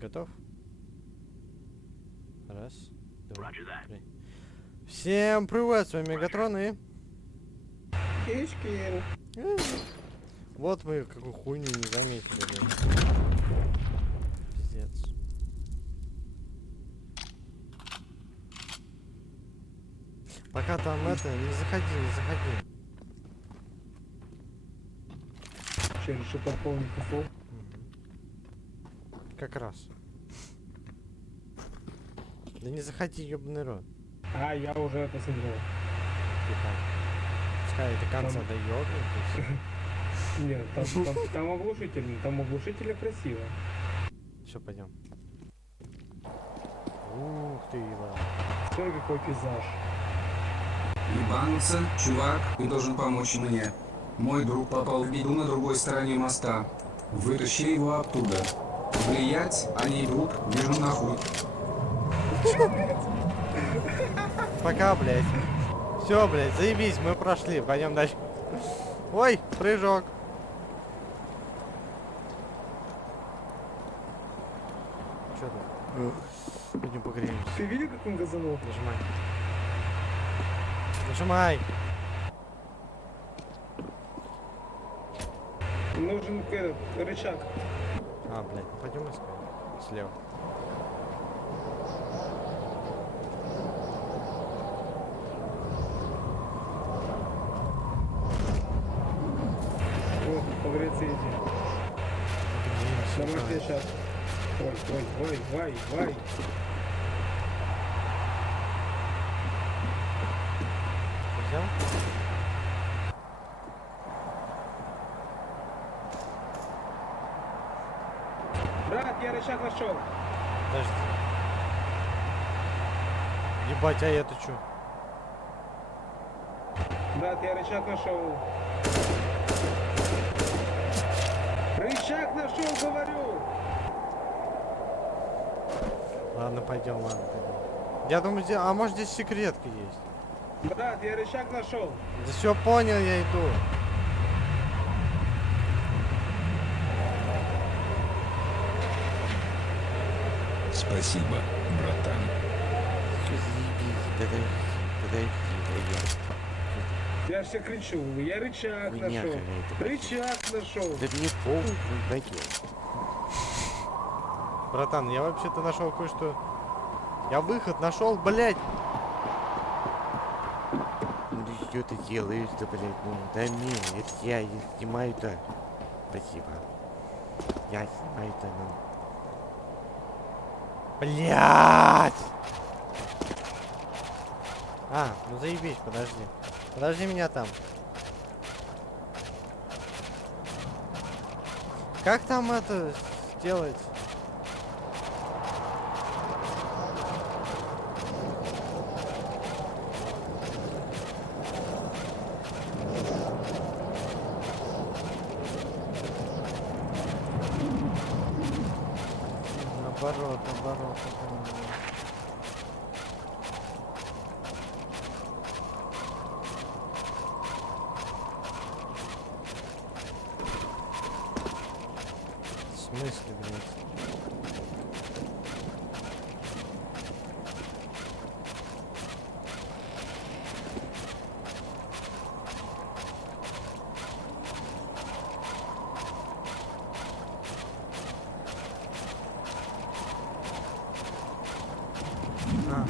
Готов? Раз, два, три. Всем привет, с вами Мегатроны. Кишкин. Вот мы какую хуйню не заметили, блин. Пиздец. Пока там это, не заходи, не заходи. Че, решил пополнить КФУ? Как раз. Да не заходи, ёбаный рот. А, я уже это смотрел. Тихо. Пускай до конца Там- доёбнет. Нет, там оглушительно, там оглушительно красиво. Все, пойдем. Ух ты, Иван. Смотри, какой пейзаж. Ебануться, чувак, ты должен помочь мне. Мой друг попал в беду на другой стороне моста. Вытащи его оттуда. Влиять они идут, вижу нахуй. Пока, блядь. Все, блядь, заебись, мы прошли. Пойдем дальше. Ой, прыжок. Что там? Пойдем погреемся. Ты видел, как он газанул? Нажимай. Нажимай. Нужен этот рычаг. А, блядь, ну пойдем искать. Слева. Вот, погреться иди. Давай ты сейчас. Ой, вай. Взял? Брат, я рычаг нашел. Подожди. Ебать, а это что? Брат, я рычаг нашел. Рычаг нашел, говорю. Ладно, пойдем, ладно, пойдем. Я думаю, здесь... А может здесь секретка есть? Брат, я рычаг нашел. Да все понял, я иду. Спасибо, братан. Я все кричу, я рычаг нашел. Рычаг нашел. Да мне похуй, пойдем. Братан, я вообще-то нашел кое-что. Я выход нашел, блядь. Ну ты что ты делаешь-то, блядь? Ну дай мне, это я снимаю-то. Спасибо. Я снимаю-то, ну. Блядь! А, ну заебись, подожди. Подожди меня там. Как там это сделать? Наоборот. В смысле, блядь? А.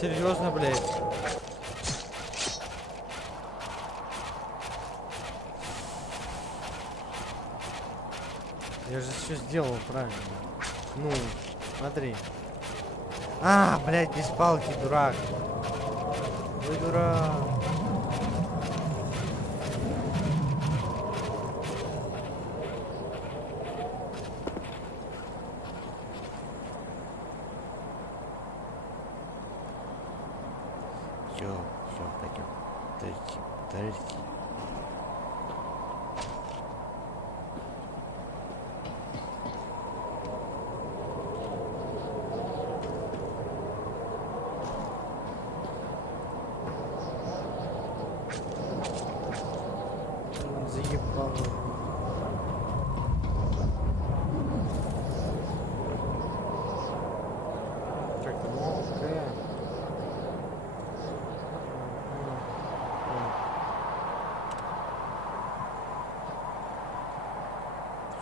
Серьезно, блядь? Я же все сделал правильно. Ну, смотри. А, блядь, без палки, дурак. Вы дурак. Все, пойдем. Подожди.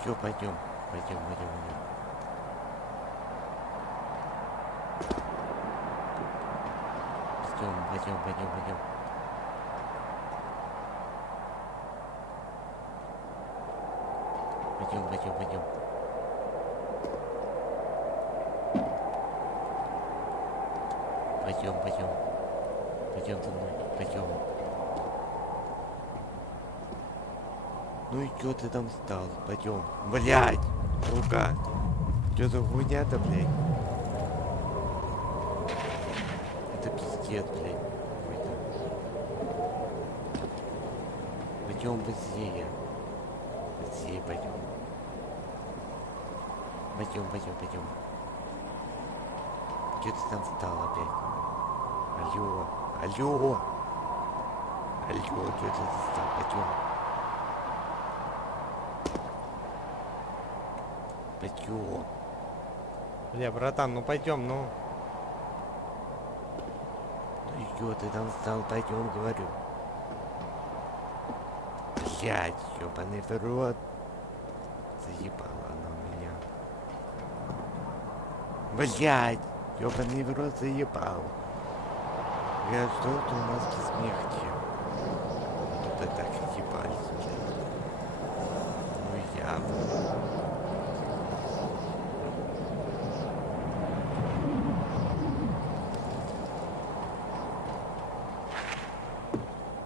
Все, пойдем. Пойдем. Пойдем. Пойдем. Пойдем за мной, пойдем. Ну и чё ты там стал? Пойдем. Блядь! Рука! Чё за хуйня-то, блядь? Это пиздец, блядь. Какой-то. Пойдем быстрее. Быстрее пойдем. Пойдем. Чё ты там стал опять? Алло, чё ты стал? Пойдем. Бля, братан, ну пойдем, ну. Ну и чё ты там стал? Пойдем, говорю. Блядь, ёбаный в рот. Заебала она меня. Блядь, ёбаный в рот заебал. Я ждал, что у нас без смерти. Вот это так ебались, блядь. Ну явно.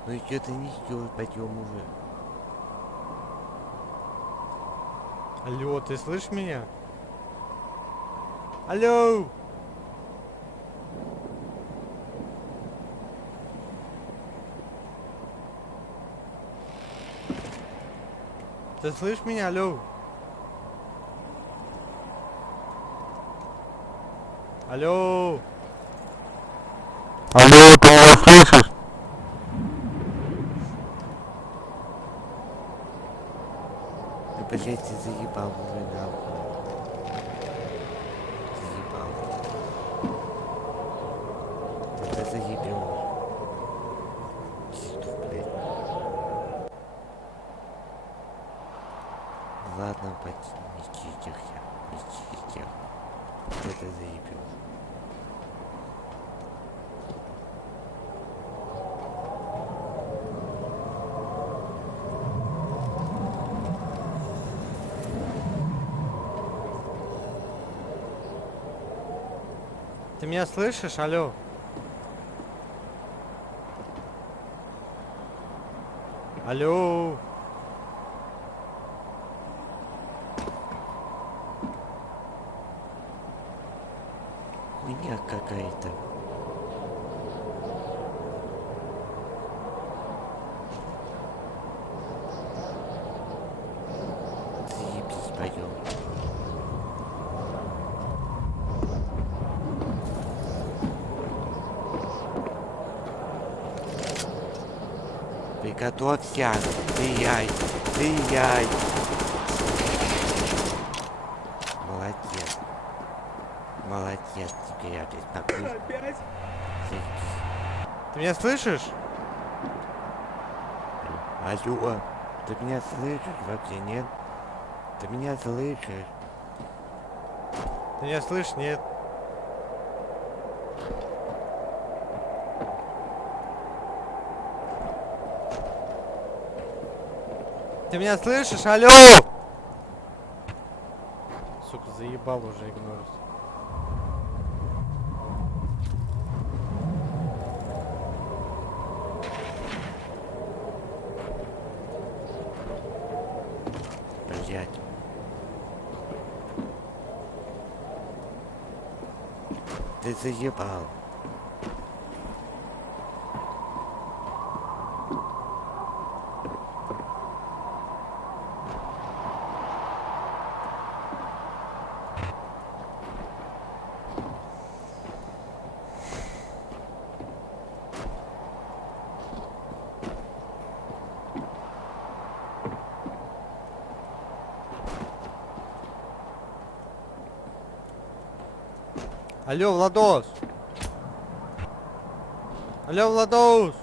Ну и что ты несёшь, пойдем уже. Алло, ты слышишь меня? Алло! Ты слышишь меня? Алло! Алло! Алло, ты меня слышишь? Да, блядь, ты заебал уже нахуй. Заебал. Да ты заебёшь. Что, блядь. Ладно, не читерся. Это заебёшь. Ты меня слышишь? Алло! Алло! Хуйня какая-то. Заебись, пойдем. Приготовься, стреляй. Молодец, теперь я опять накрыл. Опять? Ты меня слышишь? Алло, ты меня слышишь вообще, нет? Ты меня слышишь? Ты меня слышишь? Нет. Ты меня слышишь? Алло! Сука, заебал уже игнорить. Блять. Ты заебал. Алло, Владос! Алло, Владос!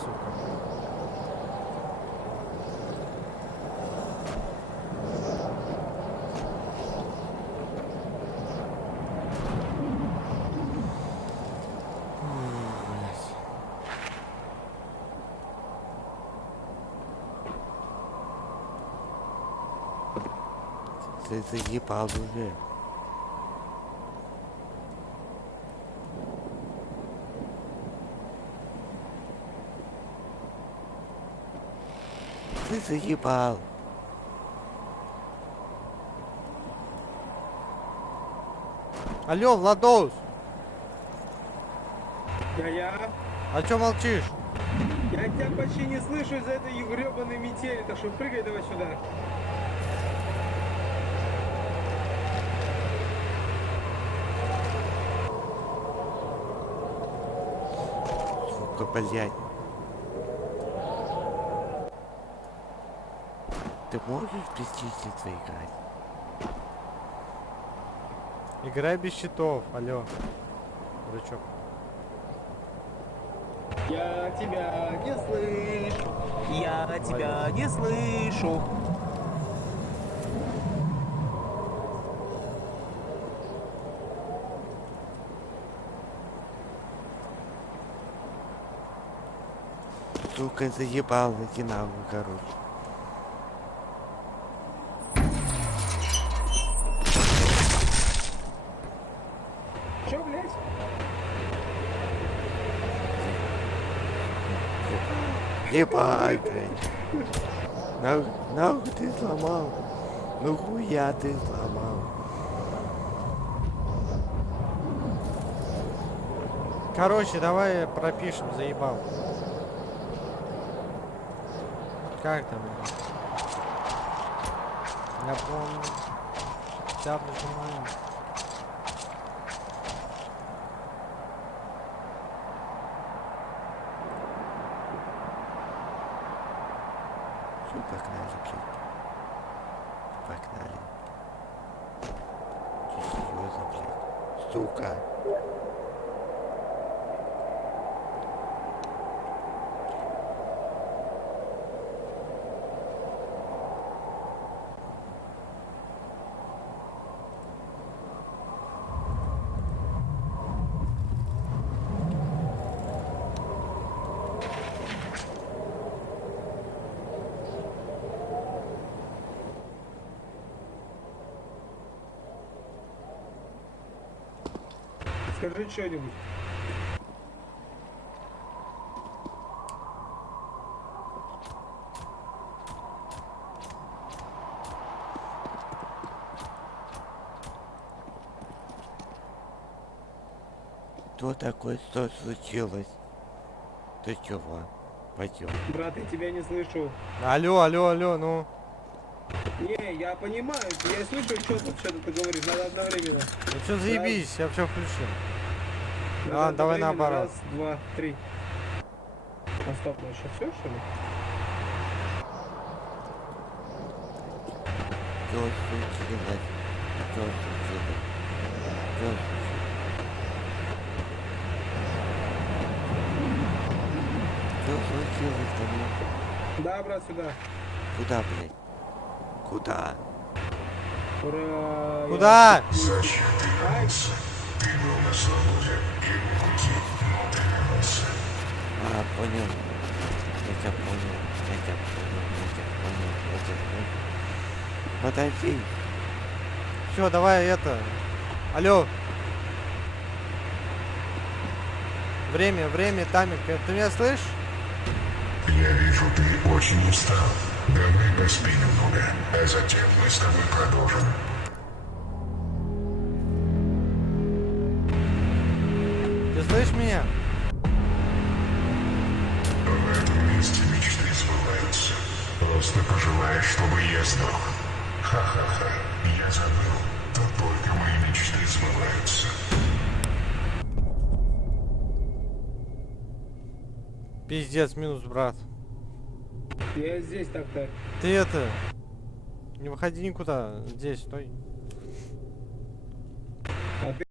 Сука. Ты заебал уже. Ты заебал. Алло, Владос! Я. А чё молчишь? Я тебя почти не слышу из-за этой гребаной метели, так что прыгай давай сюда. Сука, блядь. Ты можешь бесчиститься играть? Играй без щитов, алло. Дурачок. Я тебя не слышу. Я тебя не слышу. Сука, заебал, иди нахуй, короче. Чё, блядь? Ебать, блядь. Нахуй ты сломал. Ну хуя ты сломал. Короче, давай пропишем, заебал. Как там? Я помню. Сейчас нажимаю. Все, погнали, блядь. Погнали. Ты серьезно, блядь? Сука. Скажи что-нибудь. Что такое, что случилось? Ты чего? Пойдем. Брат, я тебя не слышу. Алло, алло, алло, ну. Не, я понимаю, я слышу, что ты говоришь, надо одновременно. Ну что заебись, я все включил. Надо давай одновременно. наоборот. Раз, два, три. А стоп, ну еще все, что ли? Что случилось? Что случилось? Что случилось? Что случилось-то, блядь? Да, брат, сюда. Куда, блядь? Куда? Ура! Куда? Зачем ты Ай, вернулся? Ты был на свободе и мог уйти, но ты вернулся. А, понял. Я тебя понял. Я тебя понял. Я тебя понял. Я тебя понял. Подожди. Все, давай это. Алло. Время, тайминг. Ты меня слышишь? Я вижу, ты очень устал. Давай поспи немного, а затем мы с тобой продолжим. Ты слышишь меня? В этом месте мечты сбываются. Просто пожелай, чтобы я сдох. Ха-ха-ха, я забыл. То только мои мечты сбываются. Пиздец, минус, брат. я здесь так-то. Ты это. Не выходи никуда. Здесь, стой. А ты